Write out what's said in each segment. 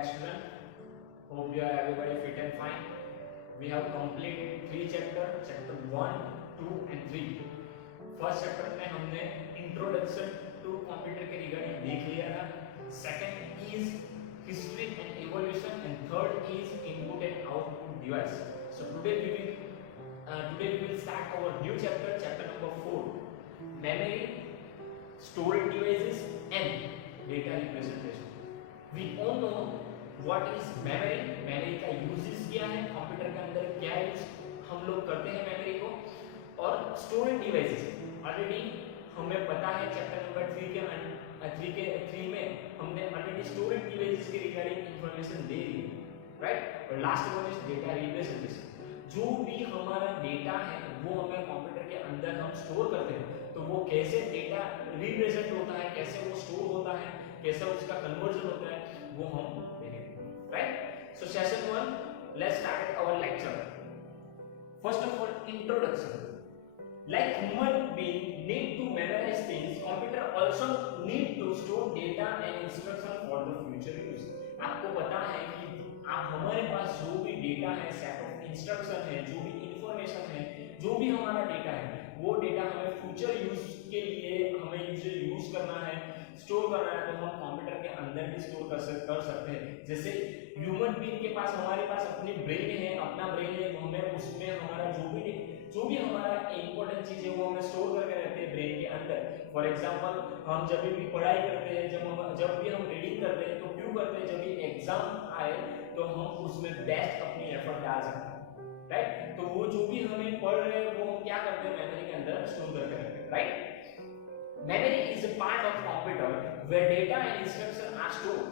back student. Hope you are everybody fit and fine. We have completed 3 chapter 1, 2 and 3. First chapter में हमने introduction to computer के regarding देख लिया था. Second is history and evolution and third is input and output device. So today we will start our new chapter number 4, memory, storage devices and data representation. We all know what is memory. memory का uses क्या है, computer के अंदर क्या use हम लोग करते हैं मेमोरी को, और स्टोरेज डिवाइसेस ऑलरेडी हमें पता है. चैप्टर नंबर 3 में हमने ऑलरेडी स्टोरेज डिवाइसेस के रिगार्डिंग इंफॉर्मेशन दे दी, राइट. और last one is data representation. जो भी हमारा डेटा है वो हमें कंप्यूटर के अंदर हम स्टोर करते हैं, तो वो कैसे डेटा रिप्रेजेंट होता है, कैसे वो स्टोर होता है, कैसे उसका कन्वर्जन होता है, वो हम देखेंगे, right. So session 1, let's start our lecture. First of all, introduction. Like human being need to memorize things, computer also need to store data and instruction for the future use. आपको पता है कि आप हमारे पास जो भी डेटा है, set of instruction है, जो भी इंफॉर्मेशन है, जो भी हमारा डेटा है, वो डेटा हमें फ्यूचर यूज के लिए हमें यूज करना है, स्टोर करना है, तो हम कंप्यूटर के अंदर भी स्टोर कर सकते हैं. जैसे ह्यूमन बीइंग के पास हमारे पास अपनी ब्रेन है, अपना ब्रेन है, तो हमें उसमें हमारा जो भी हमारा इंपॉर्टेंट चीज है वो हमें स्टोर करके रखते हैं ब्रेन के अंदर. फॉर एग्जांपल, हम जब भी पढ़ाई करते हैं, जब भी हम रीडिंग करते हैं, तो क्यों करते हैं, जब भी एग्जाम आए तो हम उसमें बेस्ट अपनी एफर्ट डाल सकते हैं, राइट. तो वो जो भी हमें पढ़ रहे हैं वो हम क्या करते हैं, मेमोरी के अंदर स्टोर करके रखते हैं, right. Memory is a part of computer where data and instruction are stored.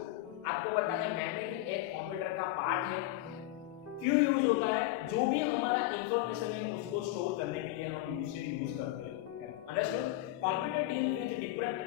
आपको पता है मेमोरी एक कंप्यूटर का पार्ट है, क्यों यूज होता है, जो भी हमारा इंफॉर्मेशन है उसको स्टोर करने के लिए हम उसे यूज करते हैं. Understood. Computer deal with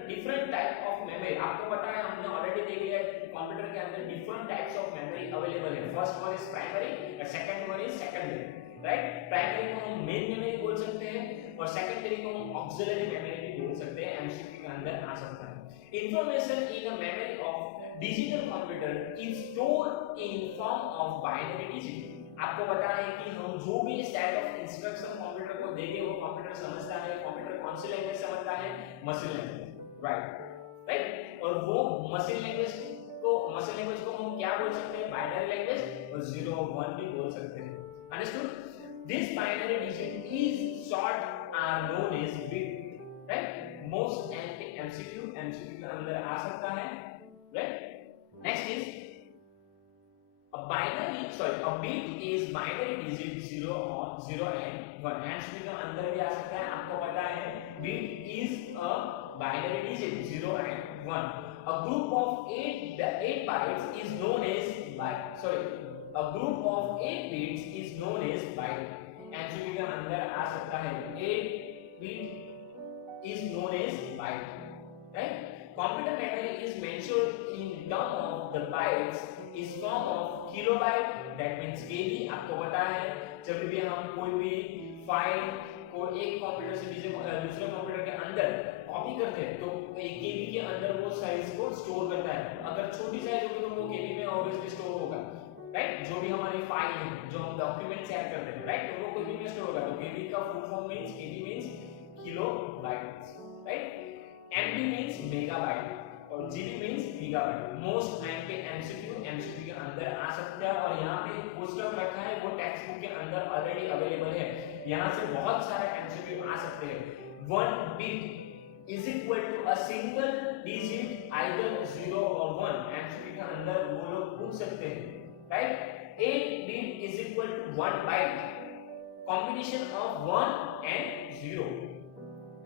different type of memory. आपको पता है, हमने ऑलरेडी देख लिया है कंप्यूटर के अंदर different types of memory available है. फर्स्ट वन इज प्राइमरी और second one is secondary, right. Primary को हम मेन मेमोरी बोल सकते हैं और सेकेंडरी को हम ऑक्सिलरी मेमोरी भी बोल सकते हैं. एमसीक्यू के अंदर आ सकता है. Information in a memory of digital computer is stored in form of binary digit. आपको पता है कि हम जो भी सेट ऑफ इंस्ट्रक्शन कंप्यूटर को देंगे वो कंप्यूटर समझता है. कंप्यूटर कौन सी लैंग्वेज समझता है, मशीन लैंग्वेज, राइट. और वो मशीन लैंग्वेज को हम क्या बोल सकते हैं, बाइनरी लैंग्वेज, और 0 और 1 भी बोल सकते हैं. Understood. This binary digit is short are known as bit, right. Most MCQ के अंदर आ सकता है, right. Next is a bit is binary digit 0 and 1. MCQ के अंदर भी आ सकता है. आपको पता है bit is a binary digit 0 and 1. A group of 8 bytes is known as byte. A group of 8 bits is known as byte. MCQ के अंदर आ सकता है 8 bit is known as byte, right. Computer memory is measured in term of the bytes is form of kilobyte, that means kb. आपको पता है जब भी हम कोई भी फाइल को एक कंप्यूटर से दूसरे कंप्यूटर के अंदर कॉपी करते हैं तो एक केबी के अंदर वो साइज को स्टोर करता है. अगर छोटी साइज होगी तो वो केबी में ऑब्वियसली स्टोर होगा, राइट. जो भी हमारी फाइल है, जो हम डॉक्यूमेंट शेयर करते हैं, राइट, तो वो केबी में स्टोर होगा. तो केबी का full form means KB means kilobytes, right. MB means megabyte और GB means gigabyte. Most time पे एमसीक्यू के अंदर आ सकता है. और यहाँ पे वो स्टफ रखा है वो टेक्स्ट बुक के अंदर ऑलरेडी अवेलेबल है. यहाँ से बहुत सारे एमसीक्यू आ सकते हैं. 1 bit is equal to a single digit either 0 और 1. एमसीक्यू के अंदर वो लोग पूछ सकते हैं, right. 8 bit is equal to 1 byte, combination of 1 and 0,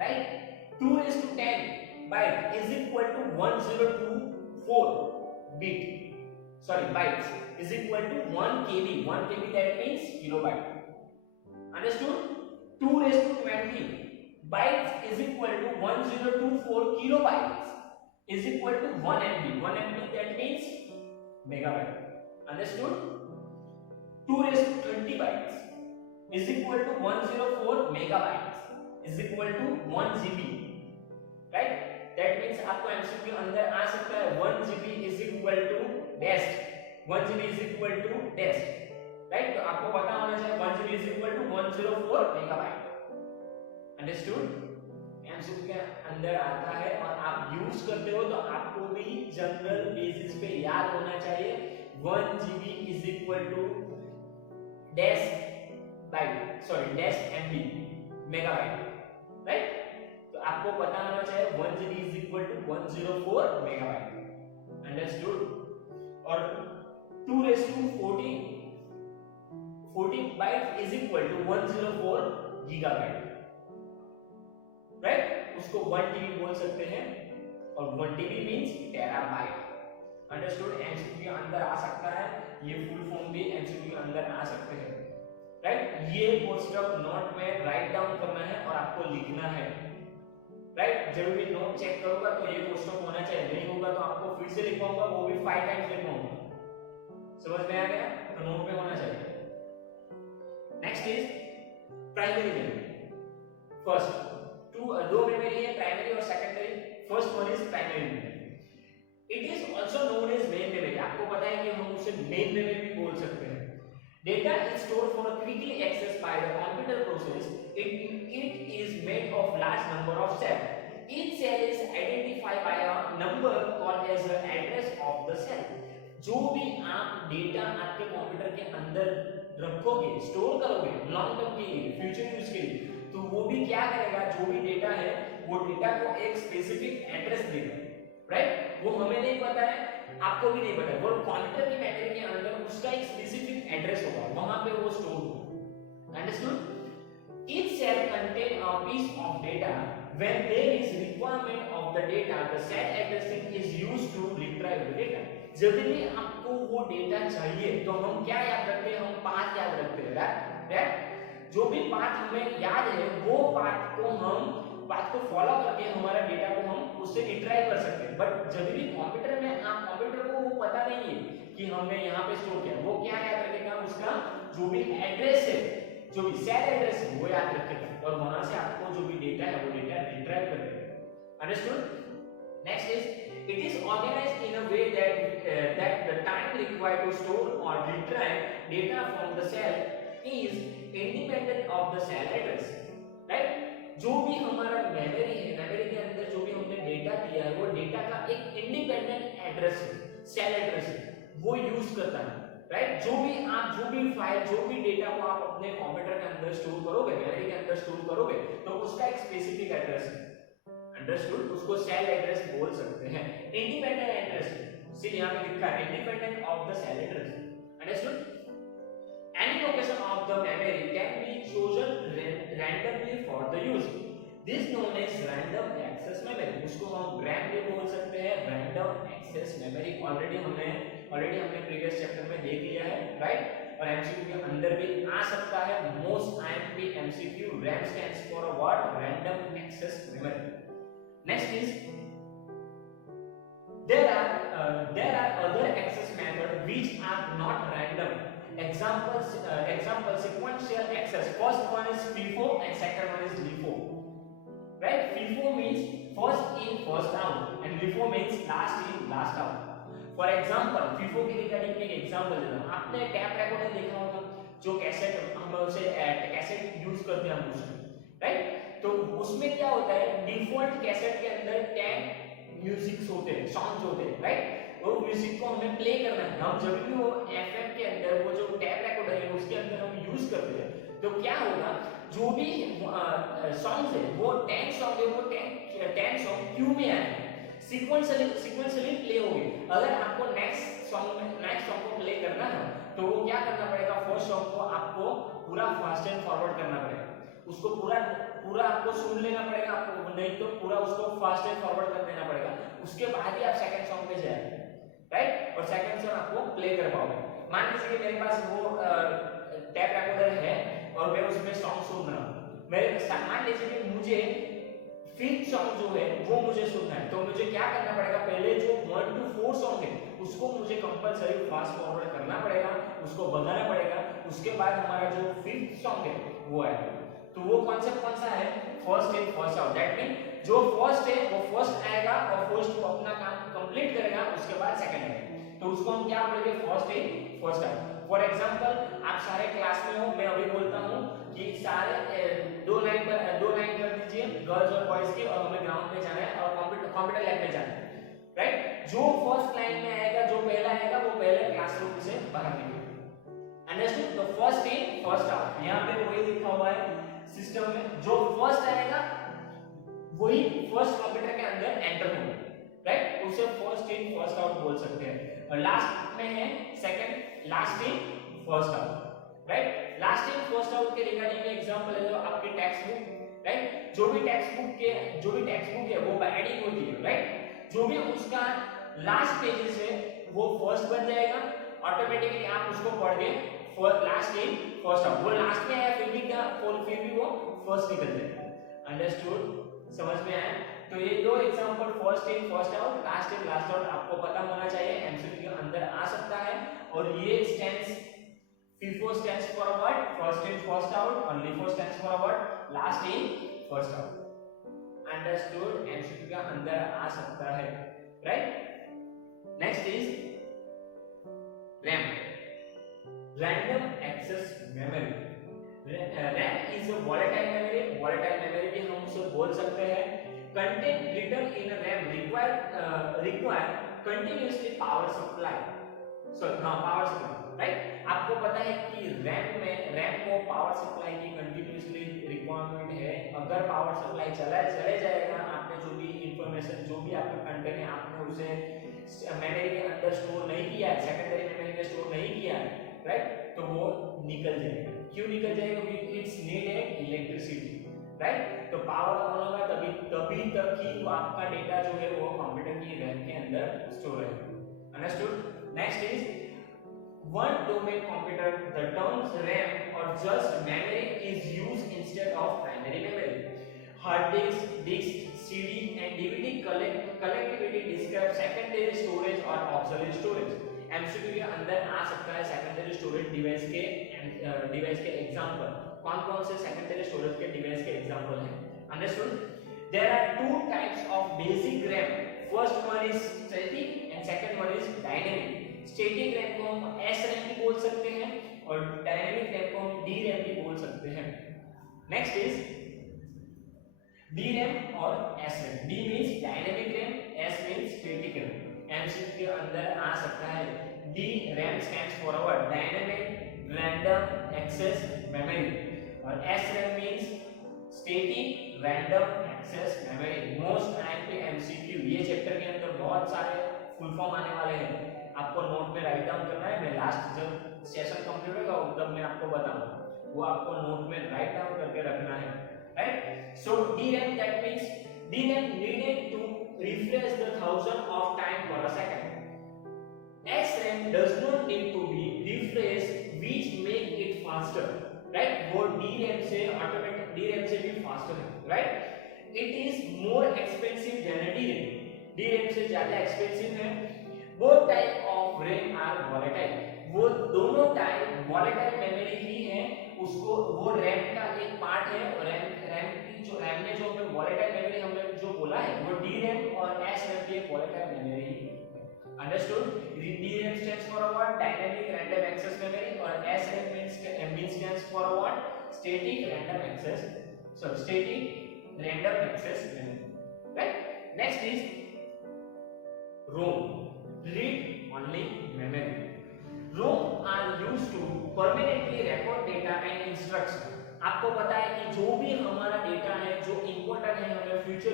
right. 2 raised to 10 byte is equal to 1024 bytes is equal to 1 kb. 1 kb that means kilobyte. Understood. 2 raised to 20 bytes is equal to 1024 kilobytes is equal to 1 MB. 1 MB that means megabyte. Understood. 2 raised to 20 bytes is equal to 104 megabytes is equal to 1 GB. Right? That means आपको MCQ अंदर आ सकता है 1 GB is equal to dash 1 GB is equal to dash, right. तो आपको पता होना चाहिए 1 GB is equal to 104 megabyte. Understood? MCQ के अंदर आता है और आप यूज करते हो तो आपको भी जनरल बेसिस पे याद होना चाहिए 1 GB is equal to dash byte, sorry dash MB megabyte, right. तो आपको पता होना चाहिए 1 GB is equal to 104 megabyte. Understood? और 2 raised to 14 byte is equal to 104 gigabyte, right. उसको 1 TB बोल सकते हैं और 1 TB means terabyte. Understood? MCQ के अंदर आ सकता है, ये फुल फॉर्म भी एमसीक्यू के अंदर आ सकते हैं, राइट। ये पोस्ट ऑफ नोट में राइट डाउन करना है और आपको लिखना है, राइट। जब भी नोट चेक करूंगा तो ये पोस्ट ऑफ होना चाहिए, नहीं होगा तो आपको फिर से लिखवाऊंगा, वो भी 5 टाइम्स लिखवाऊंगा। समझ में आ गया? तो नोट में होना चाहिए। Next is primary memory. First दो मेमोरी है, प्राइमरी और secondary. First one is primary memory. It is also known as main memory. आपको पता है कि हम उसे मेन मेमोरी भी बोल सकते हैं। Data is stored for a quickly accessed by the computer process. It is made of large number of cells. Each cell is identified by a number called as the address of the cell. जो भी आप data आपके computer के अंदर रखोगे, store करोगे long term के लिए, फ्यूचर यूज के लिए, तो वो भी क्या करेगा, जो भी डेटा है वो डेटा को एक स्पेसिफिक एड्रेस देगा, राइट। वो हमें नहीं पता है, आपको भी नहीं पता है, वो कंप्यूटर की मेमोरी के अंदर उसका एक स्पेसिफिक एड्रेस होगा, वहां पे वो स्टोर होगा। Understood? Each cell contain a piece of data. When there is requirement of the data, the cell addressing is used to retrieve the data. जब भी आपको वो डेटा चाहिए तो हम क्या याद रखते हैं, हम पाथ याद रखते हैं, राइट। जो भी पाथ हमें याद है वो पाथ को फॉलो करके हमारा डेटा को हम उससे रिट्राइव कर सकते हैं। बट जब भी कंप्यूटर में आप कंप्यूटर को वो पता नहीं है कि हमने यहाँ पे स्टोर किया, वो क्या याद रखेगा, उसका जो भी एड्रेस है, जो भी सेल एड्रेस है वो याद रखेगा और वहां से आपको जो भी डेटा है वो डेटा रिट्राइव कर देगा। Understood? Next is it is organized in a way that the time required to store or retrieve data from the cell is independent of the cell address, right। जो भी हमारा memory है, memory के अंदर जो भी हमने डेटा दिया है वो डेटा का एक इंडिपेंडेंट एड्रेस है, सेल एड्रेस है, वो यूज करता है, राइट। जो भी फाइल, जो भी डेटा को आप अपने कंप्यूटर के अंदर स्टोर करोगे, मेमोरी के अंदर स्टोर करोगे, तो उसका एक स्पेसिफिक एड्रेस है। अंडरस्टूड? उसको सेल एड्रेस बोल सकते हैं। इंडिपेंडेंट एड्रेस, सिर्फ यहां पे लिखा है independent of the cell address. Understood? Any location of the memory can be chosen randomly for the use. This known as random access memory. उसको हम RAM भी बोल सकते हैं, random access memory। ऑलरेडी हमने प्रीवियस चैप्टर में देख लिया है, राइट। और एमसीक्यू के अंदर भी आ सकता है। Most IMP MCQ, RAM stands for a what? Random access memory. Next is there are other access methods which are not random. Example sequential access. First one is FIFO and second one is LIFO. Right? FIFO means first in first out and LIFO means last in last out. For example, FIFO के regarding एक example देता हूं। आपने tap recorder देखा होगा, जो cassette हम उसे कैसेट यूज करते हैं हम उसमें, राइट। तो उसमें क्या होता है, डिफॉल्ट कैसेट के अंदर 10 म्यूजिक्स होते हैं, सॉन्ग्स होते हैं, राइट। वो म्यूजिक को हमें प्ले करना है। हम जब भी वो एफएम के अंदर वो जो टैप रिकॉर्डर है उसके अंदर हम यूज करते हैं, तो क्या होगा, जो भी सॉन्ग्स है वो 10 सॉन्ग है, वो 10 सॉन्ग क्यू में आएंगे, सीक्वेंशियली प्ले होंगे। अगर आपको नेक्स्ट सॉन्ग को प्ले करना है तो वो क्या करना पड़ेगा, फर्स्ट सॉन्ग को आपको पूरा फास्ट एंड फॉरवर्ड करना पड़ेगा, उसको पूरा आपको सुन लेना पड़ेगा, आपको नहीं तो पूरा उसको फास्ट एंड फॉरवर्ड कर देना पड़ेगा। उसके बाद ही आप सेकंड सॉन्ग पे जाएंगे, राइट। और सेकंड सॉन्ग आपको प्ले कर पाओगे। मान लीजिए कि मेरे पास वो टैप रिकॉर्डर है और मैं उसमें सॉन्ग सुन रहा हूं। मान लीजिए कि मुझे फिफ्थ सॉन्ग जो है वो मुझे सुनना है, तो मुझे क्या करना पड़ेगा, पहले जो 1 to 4 सॉन्ग है उसको मुझे कंपलसरी फास्ट फॉरवर्ड करना पड़ेगा, उसको बनाना पड़ेगा। उसके बाद हमारा जो फिफ्थ सॉन्ग है वो आएगा। तो वो कॉन्सेप्ट कौन सा है, first in first out. That mean जो फर्स्ट है वो फर्स्ट आएगा और फर्स्ट को अपना काम कंप्लीट करेगा, उसके बाद सेकंड आएगा। तो उसको हम क्या क्या बोलेंगे, first in first out. For example आप सारे क्लास में हो, मैं अभी बोलता हूँ कि सारे दो लाइन कर दीजिए गर्ल्स और बॉयज की, और हमें ग्राउंड पे जाना है और कंप्यूटर लैब में जाना है, राइट। जो फर्स्ट लाइन में आएगा, जो पहला आएगा, वो पहले क्लासरूम से बाहर निकलेगा। अंडरस्टूड? तो फर्स्ट इन फर्स्ट आउट, यहाँ पे वही लिखा हुआ है सिस्टम में, जो फर्स्ट आएगा वही फर्स्ट कंप्यूटर के अंदर एंटर होगा, राइट। उसे फर्स्ट इन फर्स्ट आउट बोल सकते हैं। और लास्ट में है second last in first out, right. Last in first out के रिगार्डिंग एग्जांपल है जो आपकी टेक्स्ट बुक, राइट। जो भी टेक्स्ट बुक है वो बाइंडिंग होती है, राइट। जो भी उसका लास्ट पेजेस है वो फर्स्ट बन जाएगा ऑटोमेटिकली, आप उसको पढ़ के लास्ट इन फर्स्ट आउट, वो लास्ट में आया फिर भी वो फर्स्ट निकल जाएगा। अंडरस्टूड? समझ में आया? तो ये दो example first in first out, last in last out आपको पता होना चाहिए, एमसीक्यू के अंदर आ सकता है। और ये stands FIFO stands for what, first in first out, और LIFO stands for what, last in first out. Understood? MCQ के अंदर आ सकता है, right. Next is RAM, random access memory. RAM is a volatile memory भी हम उसे बोल सकते हैं। Content written in a RAM require continuously power supply, right. आपको पता है कि RAM को पावर सप्लाई की कंटिन्यूअसली रिक्वायरमेंट है। अगर पावर सप्लाई चले जाएगा, आपने जो भी इंफॉर्मेशन, जो भी आपका कंटेंट है, आपने उसे मेमोरी के अंदर स्टोर नहीं किया है, सेकेंडरी मेमोरी में स्टोर नहीं किया है, राइट, तो वो निकल जाएगा। क्यों निकल जाएगा? क्योंकि इट्स नीडेड इलेक्ट्रिसिटी, राइट। तो पावर ऑन होगा तभी तक ही तो आपका डेटा जो है वो कंप्यूटर की रैम के अंदर स्टोर रहेगा। Understood? Next is one domain computer. The terms RAM or just memory is used instead of primary memory. Hard disk, CD and DVD collectively describe secondary storage or auxiliary storage. MCQ के अंदर आ सकता है secondary storage device के example. कौन से secondary storage के device के एग्जांपल हैं? Understood? There are two types of basic RAM. First one is static and second one is dynamic. Static RAM को हम SRAM भी बोल सकते हैं और डायनेमिक रैम को हम DRAM भी बोल सकते हैं। नेक्स्ट इज DRAM और SRAM। D means dynamic RAM, S means static RAM. MCQ के अंदर आ सकता है। DRAM stands for our dynamic random access memory और SRAM means static random access memory. Most time पे एमसीक्यू ये चैप्टर के अंदर बहुत सारे फुल फॉर्म आने वाले हैं, आपको नोट में राइट डाउन करना है। मैं लास्ट जब सेशन कंप्लीट होगा तब मैं आपको बताऊंगा, वो आपको नोट में राइट डाउन करके रखना है, right. So DRAM that means DRAM needed to refresh the thousand of time per second. SRAM does not need to be refreshed which make it faster, right। वो DRAM से automatic DRAM से भी faster है, right. It is more expensive than DRAM, DRAM से ज्यादा expensive है। Both type of RAM are volatile. वो दोनों टाइप volatile मेमोरी ही है, उसको वो RAM का एक पार्ट है। और RAM ने जो हमें volatile मेमोरी हमने जो बोला है वो DRAM और SRAM की एक volatile मेमोरी है। Understood? DRAM stands for what? Dynamic random access memory और SRAM means stands for what? Static random access memory. Right? Next is ROM. Read only memory. ROM are used to permanently record data and instructions. आपको पता है कि जो भी हमारा data है जो इंपॉर्टेंट है, हमें फ्यूचर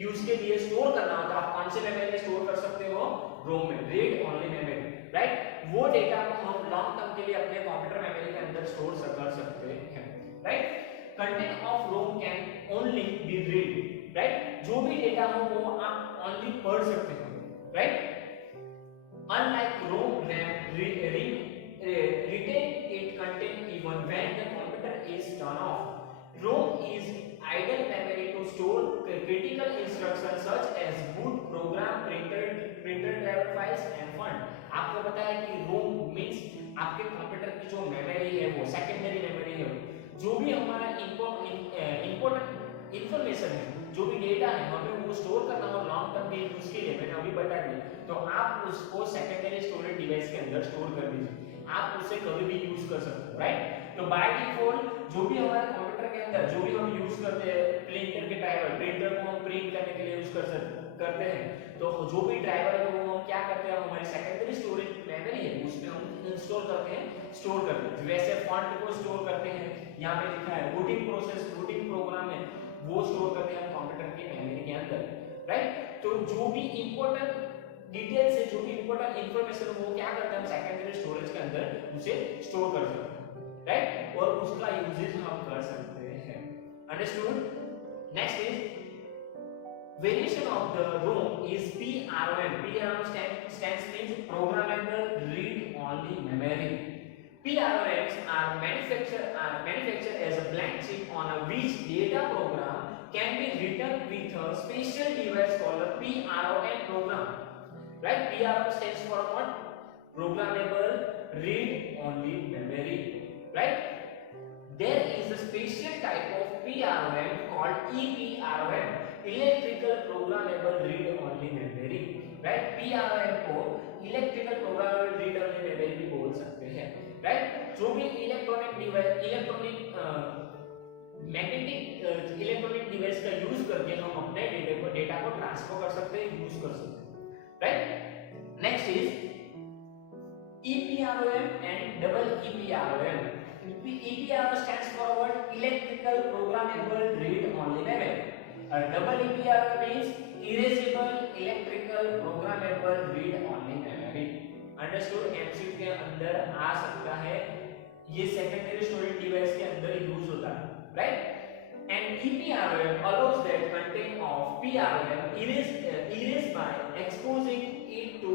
यूज के लिए स्टोर करना होता है, आप कौन से मेमोरी में स्टोर कर सकते हो? ROM में, रीड ओनली मेमोरी, राइट। वो डेटा को हम लॉन्ग टर्म के लिए अपने कंप्यूटर मेमोरी के अंदर स्टोर कर सकते हैं, right. Content of ROM can only be read, right. जो भी डेटा हो वो आप ओनली पढ़ सकते हो, right. Unlike ROM, retain its content even when the computer is turned off. ROM is idle memory to store critical instructions such as boot, program, printer driver files and fund. आपको पता है कि ROM means आपके computer की जो memory है वो secondary memory है। जो भी हमारा इंपॉर्टेंट इंफॉर्मेशन है, जो भी डेटा है, हमें वो स्टोर करना हो लॉन्ग टर्म के यूज के लिए। मैंने अभी बता दिया, तो आप उसको सेकेंडरी स्टोरेज डिवाइस के अंदर स्टोर कर दीजिए, आप उसे कभी भी यूज कर सकते हो, राइट। तो बाय डिफॉल्ट जो भी हमारे कंप्यूटर के अंदर जो भी हम यूज करते हैं, प्रिंटर के ड्राइवर, प्रिंटर को हम प्रिंट करने के लिए यूज करते हैं, तो जो भी ड्राइवर है वो हम क्या करते हैं, हमारी सेकेंडरी स्टोरेज मेमोरी है उसमें हम इंस्टॉल करते हैं, स्टोर करते हैं। वैसे फॉन्ट को स्टोर करते हैं, यहाँ पे लिखा है रूटिंग प्रोसेस, रूटिंग प्रोग्राम है वो स्टोर करते हैं हम कंप्यूटर की मेमोरी के अंदर, राइट। तो जो भी इंपॉर्टेंट डिटेल्स है, जो भी इंपॉर्टेंट इंफॉर्मेशन है वो क्या करते हैं हम सेकेंडरी स्टोरेज के अंदर उसे स्टोर कर सकते हैं, राइट, और उसका यूजेज हम कर सकते हैं। Understood. Next is variation of the ROM is PROM. PROM stands means programmable read only memory. PROMs are manufactured as a blank chip on a which data program can be written with a special device called a PROM program. Right? PROM stands for what? Programmable read only memory. Right? There is a special type of PROM called EPROM. Electrical programmable read only memory, right. PROM को electrical programmable read only memory भी बोल सकते हैं, right. जो भी electronic device, electronic device का use करके हम अपने डेटा को ट्रांसफर कर सकते हैं, यूज कर सकते हैं, right. Next is EPROM and double EPROM. EPROM stands for what? Electrical programmable read only memory. Double EPROM means erasable electrical programmable read only memory. Understood? MCQ के अंदर आ सकता है, ये सेकेंडरी स्टोरेज डिवाइस के अंदर यूज होता है, right. And EPROM allows that content of PROM erase by exposing it to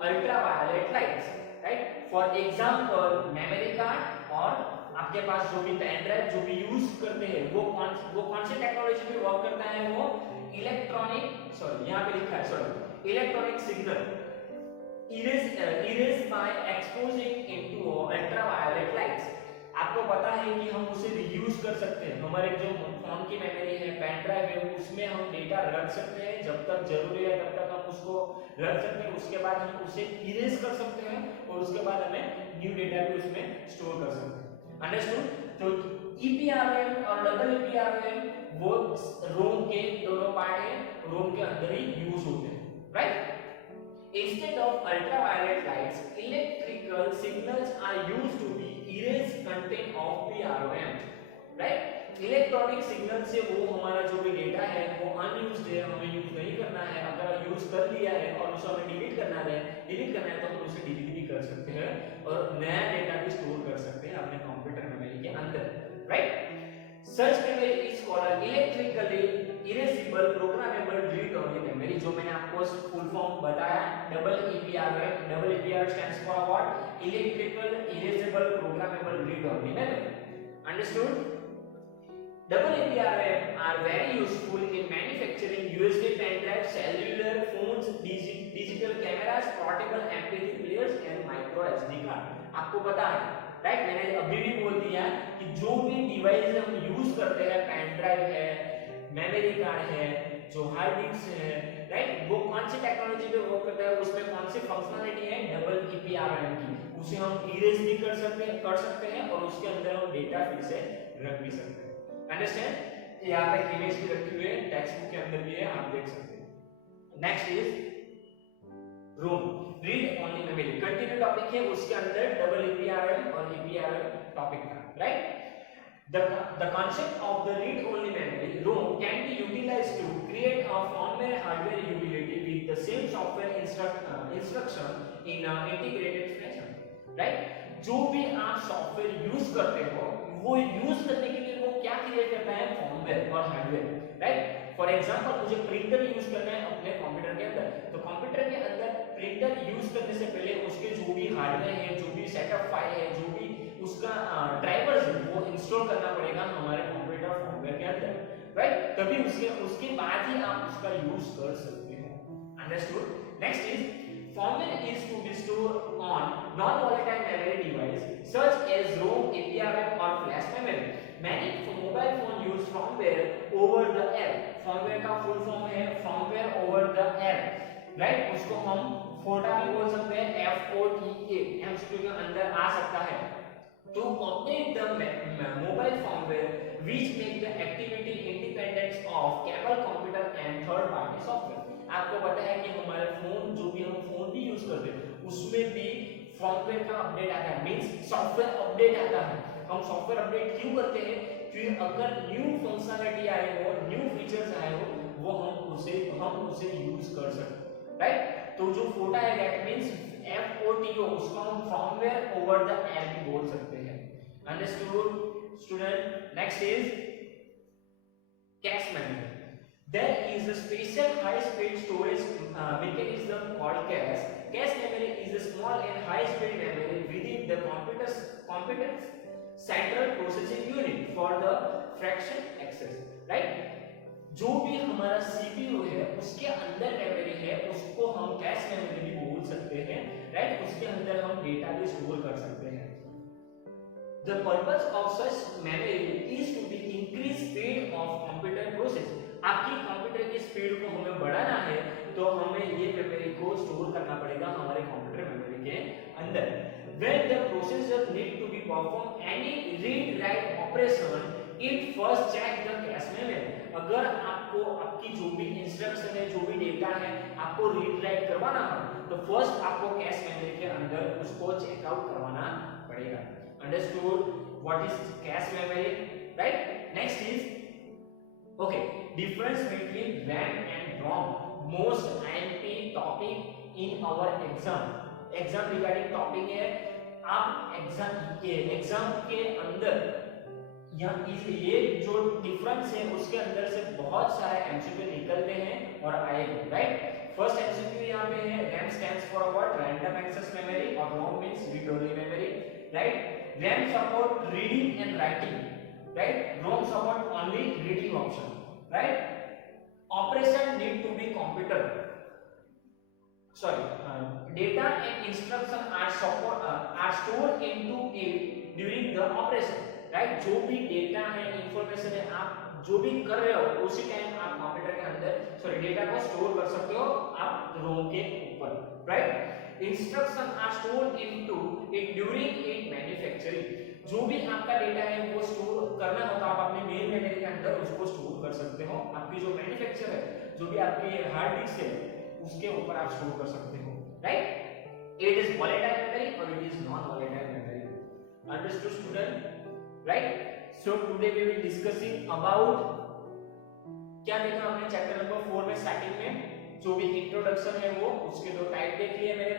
ultraviolet lights, right? For example, memory card और आपके पास जो भी पेन ड्राइव जो भी यूज करते हैं वो कौन सी टेक्नोलॉजी पे वर्क करता है, वो यहाँ पे लिखा है electronic signal erase by exposing into ultraviolet lights. आपको पता है कि हम उसे रीयूज कर सकते हैं, हमारे जो फोन की मेमोरी है, पेन ड्राइव है, उसमें हम डेटा रख सकते हैं, जब तक जरूरी है तब तक हम उसको रख सकते हैं, उसके बाद हम उसे इरेज कर सकते हैं और उसके बाद हमें न्यू डेटा भी उसमें स्टोर कर सकते हैं। अंडरस्टूड। तो EPROM और डबल EPROM वो रोम के दोनों पार्ट है, रोम के अंदर ही यूज होते हैं, right. Instead of ultraviolet lights, electrical signals are used to be erase content of PROM, right? Electronic signal से वो हमारा जो भी डेटा है वो अनयूज्ड है, हमें यूज नहीं करना है, अगर यूज कर लिया है और उसे हमें डिलीट करना है तो हम उसे डिलीट भी कर सकते हैं और नया डेटा भी स्टोर कर सकते हैं अपने कंप्यूटर मेमोरी के अंदर, right. Such memory is called electrically erasable programmable read only memory, जो मैंने आपको फुल फॉर्म बताया, double EPROM। Double EPROM stands for what? Electrical erasable programmable read only memory. Understood? Double EPROM are very useful in manufacturing USB pen drive, cellular phones, digital cameras, portable MP3 players and micro SD card. आपको पता है, right, मैंने अभी भी बोल दिया कि जो भी डिवाइस हम यूज करते हैं, पेन ड्राइव है, मेमोरी कार्ड है, जो हार्ड डिस्क है, राइट, वो कौन सी टेक्नोलॉजी पे वर्क करता है, उसमें कौन सी फंक्शनलिटी है डबल EPROM की, उसे हम इरेज भी कर सकते हैं और उसके अंदर हम डेटा फिर से रख भी सकते हैं। अंडरस्टैंड। यहाँ पे इमेज भी रखी हुई है, टेक्स्ट बुक के अंदर भी है, आप देख सकते हैं। Next is ROM, read only memory. Continue topic है, उसके अंदर डबल EPROM और EPROM टॉपिक था, right. The concept of the read only memory ROM can be utilized to create a firmware hardware utility with the same software instruction in an integrated fashion, right। जो भी आप software use करते हो वो use करने के लिए वो क्या क्रिएट करता है, फर्मवेयर और हार्डवेयर, राइट। फॉर एग्जांपल मुझे प्रिंटर यूज करना है अपने कंप्यूटर के अंदर, तो कंप्यूटर के अंदर प्रिंटर यूज करने से पहले उसके जो भी हार्डवेयर है, जो भी सेटअप फाइल है, जो भी उसका ड्राइवर्स है वो इंस्टॉल करना पड़ेगा हमारे कंप्यूटर फर्मवेयर के अंदर, राइट। तभी उसके बाद ही आप उसका यूज कर सकते हो। Understood. Next is firmware is to be stored on non-volatile memory device such as ROM, EPROM or flash memory. Many mobile phone use firmware over the air. firmware का full form है firmware over the air. Right, उसको हम फोटा भी बोल सकते हैं, FOTA, MCQ के अंदर आ सकता है। To operate the mobile firmware which make the activity independent of cable computer and third party software। आपको पता है कि हमारे फोन, जो भी हम फोन भी यूज करते हैं, उसमें भी फॉर्मवेयर का अपडेट आता है, मींस सॉफ्टवेयर अपडेट आता है। हम सॉफ्टवेयर अपडेट क्यों करते हैं? क्योंकि अगर न्यू फंक्शनलिटी आए हो, न्यू फीचर्स आए हो, वो हम उसे यूज कर सकते, राइट। तो जो फोटा है दैट मींस FOTO, उसको हम फॉर्मवेयर ओवर द एयर भी बोल सकते हैं। Understood student? Next is cache memory. There is a special high-speed storage mechanism called cache. Cache memory is a small and high-speed memory within the computer's central processing unit for the fraction access. Right? जो भी हमारा CPU है उसके अंदर memory है, उसको हम cache memory भी बोल सकते हैं, राइट। उसके अंदर हम डेटा भी स्टोर कर सकते हैं। The purpose of such memory is to be increase speed of computer process। आपकी कंप्यूटर की स्पीड को हमें बढ़ाना है तो हमें ये मेमोरी को स्टोर करना पड़ेगा हमारे कंप्यूटर मेमोरी के अंदर। When the processor need to be perform any read write operation, it first check the cache memory। अगर आपको आपकी जो भी इंस्ट्रक्शन है, जो भी डेटा है, आपको रीड राइट करवाना है तो फर्स्ट आपको कैश मेमोरी के अंदर उसको चेकआउट करवाना पड़ेगा। Understood what is cache memory, right. Next is okay, difference between RAM and ROM. Most IMP topic in our exam regarding topic है। आप एग्जाम के अंदर ये जो डिफरेंस है उसके अंदर से बहुत सारे एमसीक्यू निकलते हैं और आएंगे, राइट। फर्स्ट एमसीक्यू यहाँ पे है, RAM stands for what? Random access memory, और ROM means read only memory, right. RAM support reading and writing, right. ROM support only reading option, right. Operation need to be computer, data and instruction are stored into it during the operation, right. जो भी data है, information है, आप जो भी कर रहे हो उसी टाइम आप कंप्यूटर के अंदर डेटा को स्टोर कर सकते हो आप रोम के ऊपर, right. Instruction are stored into it during it manufacturing. जो भी आपका डेटा है वो स्टोर करना होता है, आप अपने मेन मेमोरी के अंदर उसको स्टोर कर सकते हो। आपकी जो मैन्युफैक्चर है, जो भी आपकी हार्ड डिस्क है, उसके ऊपर आप स्टोर कर सकते हो, right. It is volatile memory और it is non volatile memory. Understood student, right. So today we will discussing about, क्या देखा हमने चैप्टर नंबर 4 में स्टार्टिंग में जो भी इंट्रोडक्शन है वो उसके दो टाइप देख लिए मैंने,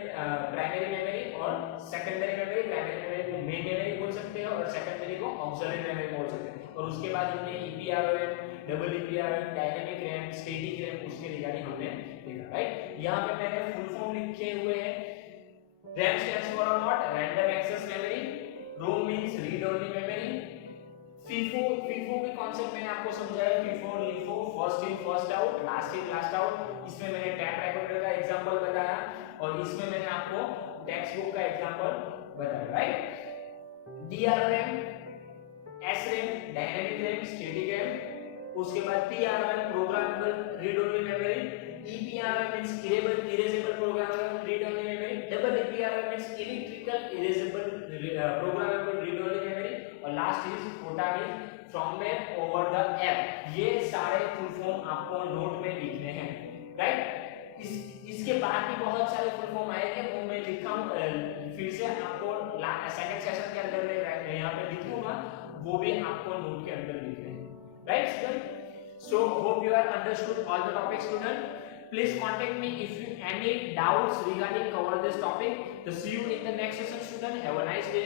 प्राइमरी मेमोरी और सेकेंडरी मेमोरी। प्राइमरी मेमोरी को मेन मेमोरी बोल सकते हैं और सेकेंडरी को ऑक्सिलरी मेमोरी बोल सकते हैं। और उसके बाद हमने EPROM, double EPROM, dynamic RAM, static RAM, उसके रिगार्डिंग हमने देखा, राइट। यहाँ पे मैंने फुल फॉर्म लिखे हुए हैं। RAM stands for what? Random access memory. ROM means read only memory. FIFO के कॉन्सेप्ट मैंने आपको समझाया, FIFO, LIFO, first in first out, last in last out. इसमें मैंने टैप रिकॉर्डर का एग्जांपल बताया और इसमें मैंने आपको टेक्स्ट बुक का एग्जांपल बताया, right. DRAM, SRAM, dynamic RAM, static RAM. उसके बाद PROM, programmable read only memory. EPROM means erasable programmable read only memory. Double EPROM means electrical erasable programmable read only memory. और last is फोटा means firmware over the air. ये सारे full form आपको note में लिखने हैं, right. इसके बाद भी बहुत सारे फुल फॉर्म आएंगे, वो मैं लिखा हूं, फिर से आपको सेकंड सेशन के अंदर में यहाँ पे लिखूंगा, वो भी आपको नोट के अंदर लिखने हैं, right student. So hope you are understood all the topics student. Please contact me if you any doubts regarding cover this topic. So see you in the next session student. Have a nice day.